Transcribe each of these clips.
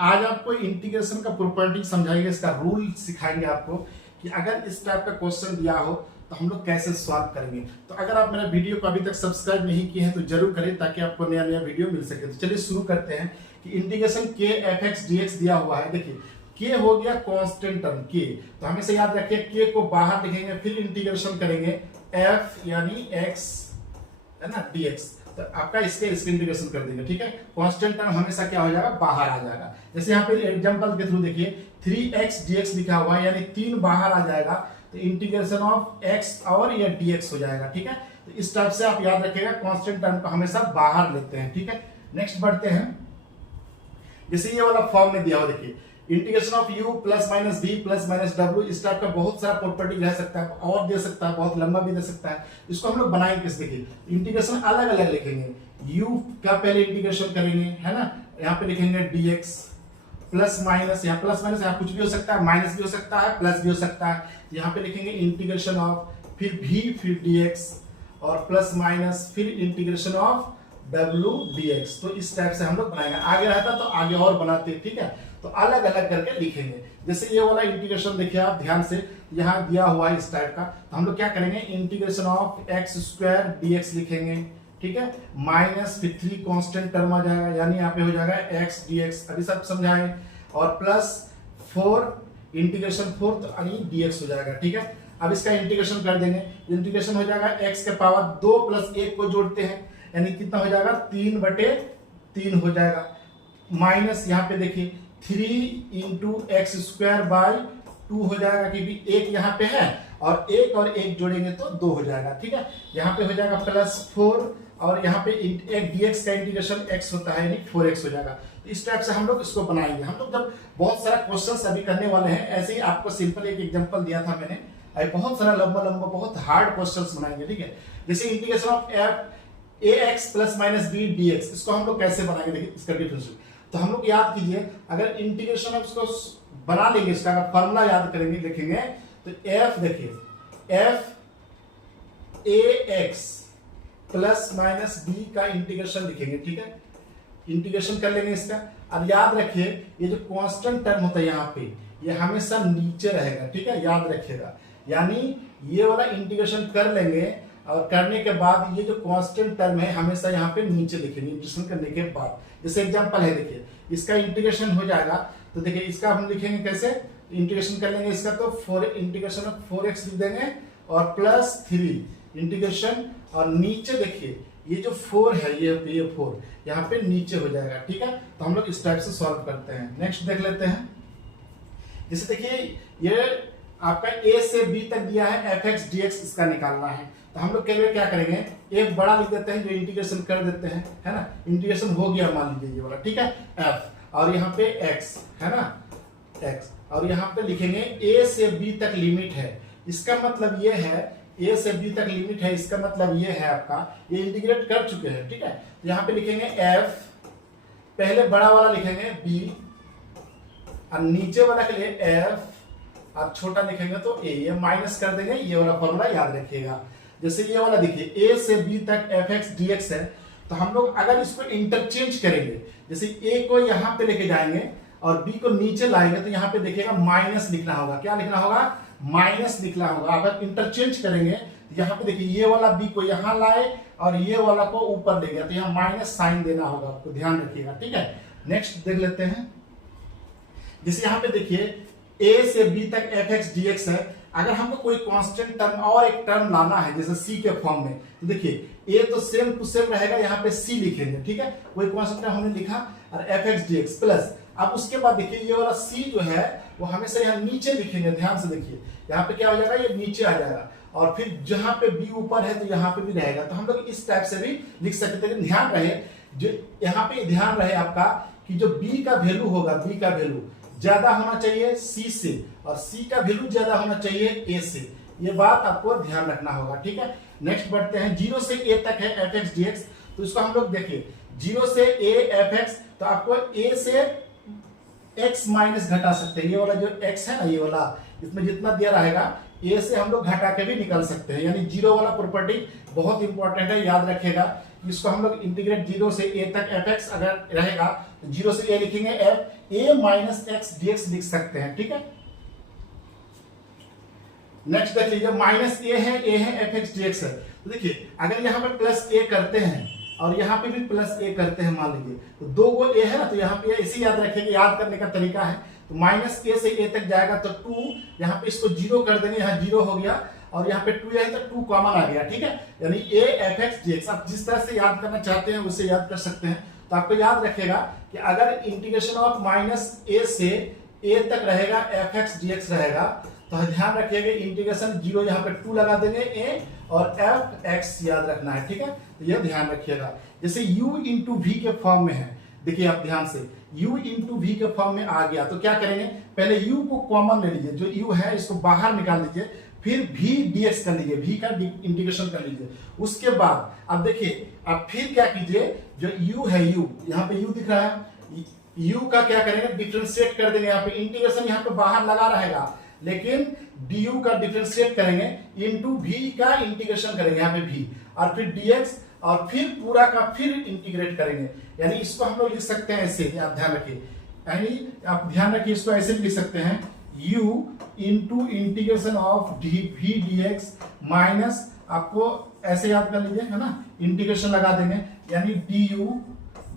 आज आपको इंटीग्रेशन का प्रॉपर्टी समझाएंगे, इसका रूल सिखाएंगे आपको कि अगर इस टाइप का क्वेश्चन दिया हो तो हम लोग कैसे सॉल्व करेंगे। तो अगर आप मेरा वीडियो को अभी तक सब्सक्राइब नहीं किए हैं तो जरूर करें ताकि आपको नया नया वीडियो मिल सके। तो चलिए शुरू करते हैं कि इंटीग्रेशन के एफ एक्स डी एक्स दिया हुआ है। देखिए के हो गया कांस्टेंट टर्म के, तो हमेशा याद रखिए के को बाहर लिखेंगे फिर इंटीग्रेशन करेंगे एफ यानी एक्स है ना dx, तो आपका इसके इंटीग्रेशन कर देंगे। ठीक है, कांस्टेंट टर्म हमेशा क्या हो जाएगा, बाहर आ जाएगा। जैसे यहाँ पे एग्जांपल के थ्रू देखिए 3x dx लिखा हुआ है यानी 3 बाहर आ जाएगा, तो इंटीग्रेशन ऑफ x और ये dx हो जाएगा। ठीक है, तो इस टाइप से आप याद रखिएगा कांस्टेंट टर्म को हमेशा बाहर लेते हैं। ठीक है, नेक्स्ट बढ़ते हैं। जैसे ये वाला फॉर्म में दिया हुआ देखिए integration of u plus minus v plus minus w, इस टाइप का बहुत सारा प्रॉपर्टी रह सकता है और दे सकता है, बहुत लंबा भी दे सकता है। इसको हम लोग बनाएंगे किस, देखिए इंटीग्रेशन अलग अलग लिखेंगे। u का पहले इंटीग्रेशन करेंगे है ना, यहाँ पे लिखेंगे dx प्लस माइनस, यहाँ प्लस माइनस यहाँ कुछ भी हो सकता है, माइनस भी हो सकता है, प्लस भी हो सकता है। यहाँ पे लिखेंगे इंटीग्रेशन ऑफ फिर v फिर dx और प्लस माइनस फिर इंटीग्रेशन ऑफ w dx। तो इस टाइप से हम लोग बनाएंगे, आगे रहता तो आगे और बनाते। ठीक है, तो अलग अलग करके लिखेंगे। जैसे ये वाला इंटीग्रेशन देखिए आप ध्यान से, यहाँ दिया हुआ है इस टाइप का, तो हम लोग क्या करेंगे integration of x square dx लिखेंगे। ठीक है, माइनस फिर 3 कांस्टेंट टर्म आ जाएगा यानी यहाँ पे हो जाएगा x dx, अभी सब समझाएं, और प्लस 4 इंटीग्रेशन 4 तो यानी dx हो जाएगा। ठीक है, अब इसका इंटीग्रेशन कर देंगे, इंटीग्रेशन हो जाएगा x के पावर 2 प्लस 1 को जोड़ते हैं यानी कितना हो जाएगा 3/3 हो जाएगा, माइनस यहाँ पे देखिए 3 इंटू एक्स स्क्वायर बाय 2 हो जाएगा क्योंकि एक यहाँ पे है और एक जोड़ेंगे तो 2 हो जाएगा। ठीक है, यहाँ पे हो जाएगा प्लस 4 और यहाँ पे एक dx का इंटीग्रेशन x होता है यानी 4x हो जाएगा। तो इस टाइप से हम लोग इसको बनाएंगे। हम लोग जब बहुत सारा क्वेश्चंस अभी करने वाले हैं, ऐसे ही आपको सिंपल एक एग्जांपल दिया था मैंने, अभी बहुत सारा लंबा लंबा बहुत हार्ड क्वेश्चंस बनाएंगे। ठीक है, जैसे integration of F ax plus minus b dx, इसको हम लोग कैसे बनाएंगे, देखिए इसका डिफरेंशियल। तो हम लोग याद कीजिए, अगर इंटीग्रेशन ऑफ इसको बना लेंगे, इसका अगर फॉर्मूला याद करेंगे लिखेंगे तो f देखिए f ax plus minus b का इंटीग्रेशन लिखेंगे। ठीक है, इंटीग्रेशन कर लेंगे इसका। अब याद रखिए ये जो कांस्टेंट टर्म होता है यहाँ पे, ये हमेशा नीचे रहेगा। ठीक है, याद रखिएगा, यानी ये वाला इंटीग्रेशन कर लेंगे और करने के बाद ये जो कांस्टेंट टर्म है हमेशा यहाँ पे नीचे लिखेंगे इंटीग्रेशन करने के बाद। जैसे एग्जांपल है देखिए इसका इंटीग्रेशन हो जाएगा, तो देखिए इसका हम लिखेंगे कैसे, इंटीग्रेशन कर लेंगे इसका, तो 4 इंटीग्रेशन ऑफ 4x लिख देंगे और प्लस 3 इंटीग्रेशन, और नीचे देखिए ये जो 4 है ये 4 यहाँ पे नीचे हो जाएगा। ठीक है, तो हम लोग इस टाइप से सॉल्व करते हैं। नेक्स्ट देख लेते हैं। जैसे देखिए ये आपका a से b तक दिया है f x dx, इसका निकालना है। तो हम लोग के लिए क्या करेंगे, एक बड़ा लिख देते हैं जो इंटीग्रेशन कर देते हैं, है ना, इंटीग्रेशन हो गया मान लीजिए ये वाला। ठीक है, f और यहाँ पे x है ना, x और यहाँ पे लिखेंगे a से b तक लिमिट है, इसका मतलब ये है a से b तक लिमिट है, इसका मतलब ये है आपका ये इंटीग्रेट कर चुके हैं। ठीक है, तो यहाँ पे लिखेंगे f, पहले बड़ा वाला लिखेंगे b और नीचे वाला के लिए f और छोटा लिखेंगे तो a, ये माइनस कर देंगे, ये वाला फॉर्मूला याद रखिएगा। जैसे ये वाला देखिए a से b तक f x dx है, तो हम लोग अगर इसको इंटरचेंज करेंगे, जैसे a को यहाँ पे लेके जाएंगे और b को नीचे लाएंगे, तो यहाँ पे देखिएगा माइनस लिखना होगा। क्या लिखना होगा, माइनस लिखना होगा। अगर इंटरचेंज करेंगे तो यहाँ पे देखिए ये वाला b को यहाँ लाए और ये वाला को ऊपर ले गया, तो यहाँ माइनस साइन देना होगा, आपको ध्यान रखिएगा। ठीक है, नेक्स्ट देख लेते हैं। जैसे यहाँ पे देखिए a से b तक f x dx है, अगर हमको कोई कांस्टेंट टर्म और एक टर्म लाना है जैसे c के फॉर्म में, तो देखिए a तो सेम टू सेम रहेगा, यहाँ पे c लिखेंगे। ठीक है, कोई कांस्टेंट टर्म हमने लिखा और f x dx प्लस, अब उसके बाद देखिए ये वाला c जो है वो हमेशा यहाँ नीचे लिखेंगे। ध्यान से देखिए यहाँ पे क्या हो जाएगा, ये नीचे आ जाएगा और फिर जहाँ पे b ऊपर है तो यहाँ पे भी रहेगा। तो हम लोग इस टाइप से भी लिख सकते हैं। ध्यान रहे, जो यहाँ पे ध्यान रहे आपका कि जो b का वैल्यू होगा, b का वैल्यू ज्यादा होना चाहिए c से और c का वैल्यू ज्यादा होना चाहिए a से, ये बात आपको ध्यान रखना होगा। ठीक है, नेक्स्ट बढ़ते हैं। 0 से a तक है f x dx, तो इसको हम लोग देखिए 0 से a f x, तो आपको a से x माइनस घटा सकते हैं। ये वाला जो x है ना, ये वाला इसमें जितना दिया रहेगा a से हम लोग घटा के भी निकल सकते हैं, यानी जीरो वाला प्रॉपर्टी बहुत इंपॉर्टेंट है, याद रखिएगा। इसको हम लोग इंटीग्रेट 0 से a तक fx अगर रहेगा तो 0 से a लिखेंगे f a minus x dx लिख सकते हैं, ठीक है। नेक्स्ट देख लीजिए, माइनस a है एफ एक्स dx है। तो देखिए अगर यहाँ पे प्लस a करते हैं और यहाँ पे भी प्लस a करते हैं, मान लीजिए तो दो गो a है ना, तो यहाँ पे इसी याद रखेंगे, याद करने का तरीका है। तो माइनस a से a तक जाएगा तो 2, यहाँ पे इसको 0 कर देंगे, यहाँ 0 हो गया और यहाँ पे 2 है तो 2 कॉमन आ गया, ठीक है। यानी a एफ एक्स dx, आप जिस तरह से याद करना चाहते हैं उससे याद कर सकते हैं। तो आपको याद रखेगा कि अगर इंटीग्रेशन ऑफ माइनस a से a तक रहेगा एफ एक्स dx रहेगा, तो ध्यान रखिएगा इंटीग्रेशन 0 यहाँ पे 2 लगा देंगे a और एफ एक्स याद रखना है, ठीक है। तो यह ध्यान रखिएगा। जैसे u इंटू वी के फॉर्म में है, देखिए आप ध्यान से u इंटू वी के फॉर्म में आ गया तो क्या करेंगे, पहले u को कॉमन ले लीजिए, जो u है इसको बाहर निकाल लीजिए, फिर v dx कर लीजिए, v का इंटीग्रेशन कर लीजिए। उसके बाद अब देखिए अब फिर क्या कीजिए, जो u है, u यहाँ पे u दिख रहा है, u का क्या करेंगे, डिफरेंशिएट कर देंगे। यहाँ पे इंटीग्रेशन यहाँ पे बाहर लगा रहेगा, लेकिन du का डिफरेंशिएट करेंगे इनटू v का इंटीग्रेशन करेंगे यहाँ पे v, और फिर dx और फिर पूरा का फिर इंटीग्रेट करेंगे। यानी इसको हम लोग लिख सकते हैं ऐसे, आप ध्यान रखिए, यानी आप ध्यान रखिए इसको ऐसे भी लिख सकते हैं, u into integration of v dx minus, आपको ऐसे याद कर लीजिए, है ना, इंटीग्रेशन लगा देंगे यानी du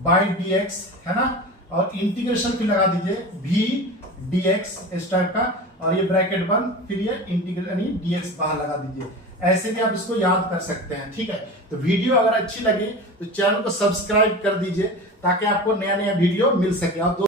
बाई dx, है ना, और इंटीग्रेशन फिर लगा दीजिए v dx इस टाइप का, और ये ब्रैकेट बंद, फिर ये इंटीग्रेट यानी dx बाहर लगा दीजिए। ऐसे भी आप इसको याद कर सकते हैं, ठीक है। तो वीडियो अगर अच्छी लगी तो चैनल को सब्सक्राइब कर दीजिए ताकि आपको नया नया वीडियो मिल सके। और